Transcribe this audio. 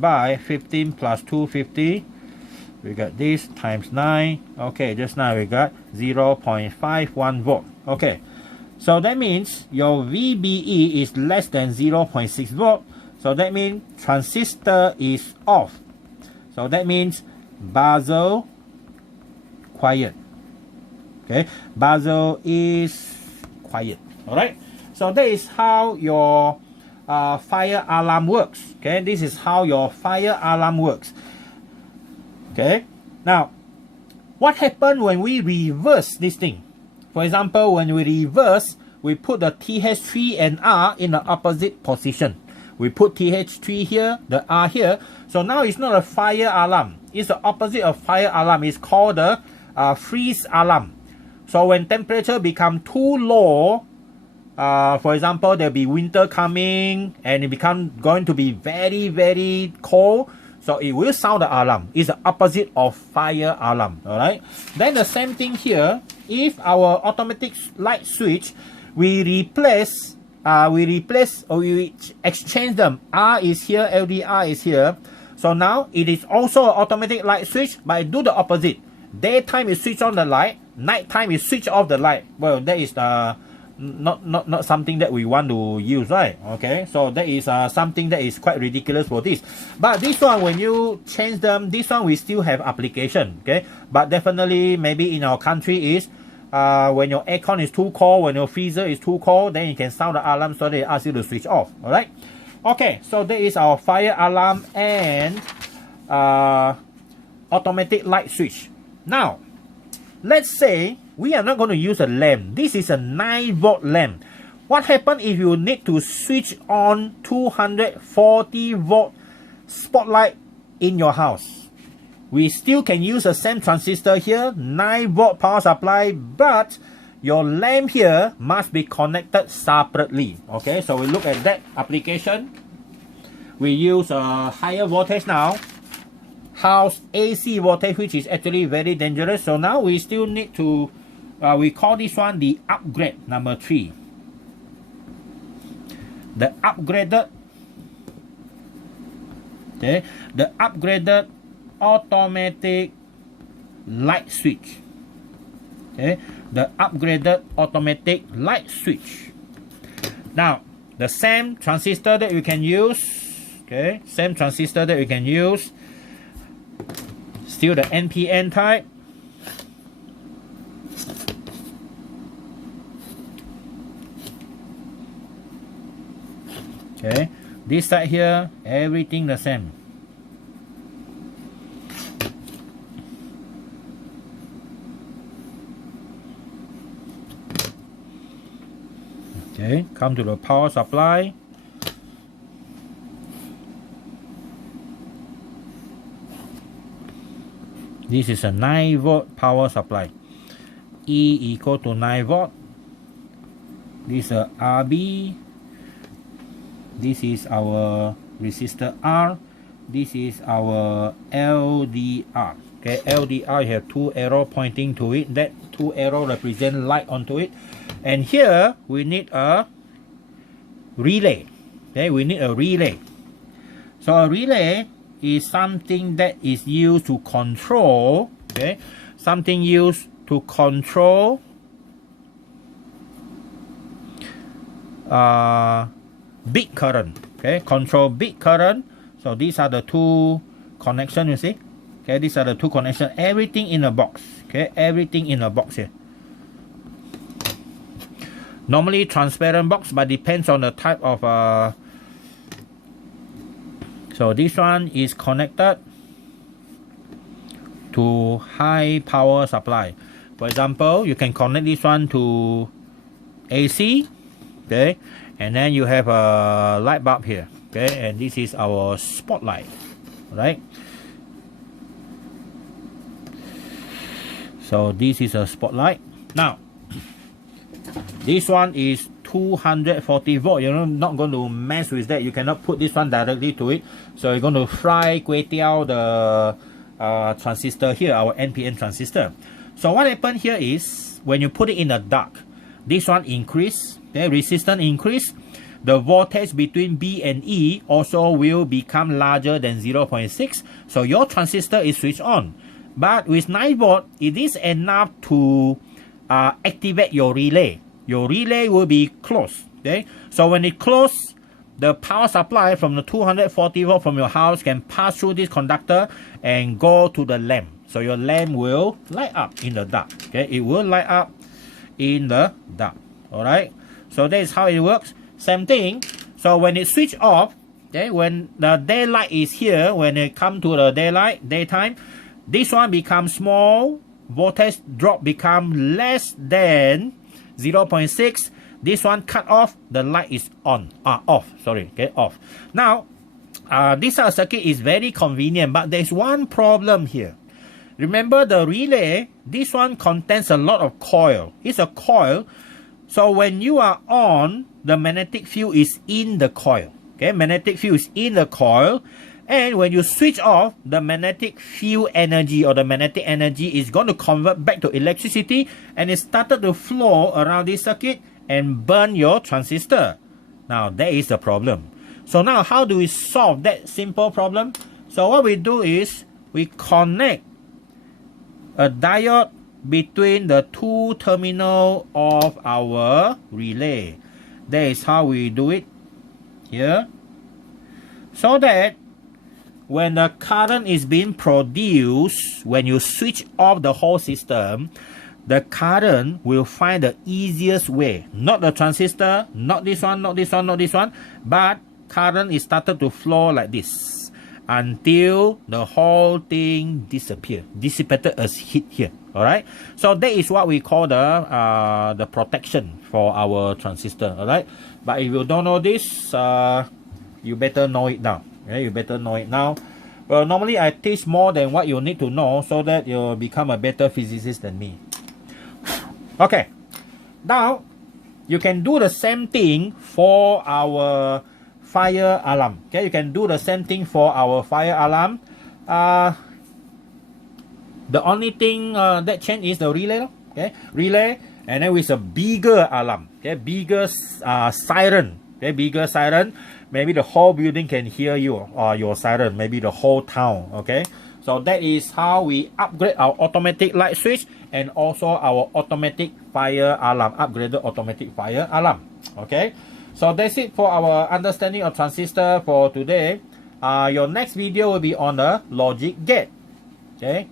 by 15 plus 250. We got this times 9. Okay, just now we got 0.51 volt. Okay, so that means your VBE is less than 0.6 volt. So that means transistor is off. So that means buzzer quiet. Okay, buzzer is quiet. All right. So that is how your fire alarm works. Okay, this is how your fire alarm works. Okay, now what happens when we reverse this thing? For example, when we reverse, we put the TH3 and R in the opposite position. We put TH3 here, the R here. So now it's not a fire alarm. It's the opposite of fire alarm. It's called the freeze alarm. So when temperature become too low, for example, there'll be winter coming and it become going to be very, very cold. So it will sound the alarm. It's the opposite of fire alarm. All right. Then the same thing here. If our automatic light switch, we replace or we exchange them. R is here, LDR is here. So now it is also an automatic light switch, but I do the opposite. Daytime is switch on the light, nighttime is switch off the light. Well, that is not something that we want to use, right? Okay, so that is something that is quite ridiculous for this. But this one, when you change them, this one we still have application. Okay, but definitely maybe in our country is when your aircon is too cold, when your freezer is too cold, then you can sound the alarm so they ask you to switch off. All right. Okay, so that is our fire alarm and automatic light switch. Now, let's say we are not going to use a lamp. This is a 9 volt lamp. What happens if you need to switch on 240 volt spotlight in your house? We still can use the same transistor here, 9 volt power supply, but your lamp here must be connected separately. Okay, so we look at that application. We use a higher voltage now. House AC voltage, which is actually very dangerous. So now we still need to, we call this one the upgrade number 3. The upgraded, okay, the upgraded automatic light switch. Okay, the upgraded automatic light switch. Now, the same transistor that we can use, okay, same transistor that we can use, still the NPN type. Okay, this side here, everything the same. Okay, come to the power supply. This is a 9 volt power supply. E equal to 9 volt. This is a RB. This is our resistor R. This is our LDR. Okay, LDR have 2 arrows pointing to it. That 2 arrows represent light onto it. And here we need a relay. Okay, we need a relay. So a relay is something that is used to control, okay, something used to control big current. Okay, control big current. So these are the 2 connections, you see. Okay, these are the 2 connections. Everything in a box. Okay, everything in a box here. Normally transparent box, but depends on the type of so this one is connected to high power supply. For example, you can connect this one to AC, okay, and then you have a light bulb here, okay, and this is our spotlight, right? So this is a spotlight. Now, this one is 240 volt. You're not going to mess with that. You cannot put this one directly to it. So you're going to fry kway teow the transistor here, our NPN transistor. So what happened here is when you put it in the dark, this one increase, the resistance increase. the voltage between B and E also will become larger than 0.6. So your transistor is switched on. But with 9 volt, it is enough to activate your relay. Your relay will be closed. Okay, so when it closes, the power supply from the 240 volt from your house can pass through this conductor and go to the lamp. So your lamp will light up in the dark. Okay, it will light up in the dark. All right, so that is how it works. Same thing. So when it switch off, okay, when the daylight is here, when it come to the daytime, this one becomes small, voltage drop become less than 0.6. This one cut off, the light is off. Now, this circuit is very convenient, but there's one problem here. Remember the relay, this one contains a lot of coil. It's a coil. So when you are on, the magnetic field is in the coil. Okay, magnetic field is in the coil. And when you switch off, the magnetic field energy or the magnetic energy is going to convert back to electricity, and it started to flow around this circuit and burn your transistor. Now that is the problem. So now how do we solve that simple problem? So what we do is we connect a diode between the two terminals of our relay. That is how we do it here. So that when the current is being produced, when you switch off the whole system, the current will find the easiest way. Not the transistor, not this one, not this one, not this one, but current is started to flow like this until the whole thing dissipated as heat here. All right. So that is what we call the protection for our transistor. All right. But if you don't know this, you better know it now. Okay? You better know it now. Well, normally I teach more than what you need to know so that you'll become a better physicist than me. Okay, now you can do the same thing for our fire alarm. Okay, you can do the same thing for our fire alarm. The only thing that changed is the relay. Okay, relay, and then with a bigger alarm. Okay, bigger siren. Okay, bigger siren. Maybe the whole building can hear you or your siren. Maybe the whole town. Okay. So that is how we upgrade our automatic light switch and also our automatic fire alarm, upgraded automatic fire alarm. Okay, so that's it for our understanding of transistor for today. Your next video will be on the logic gate. Okay.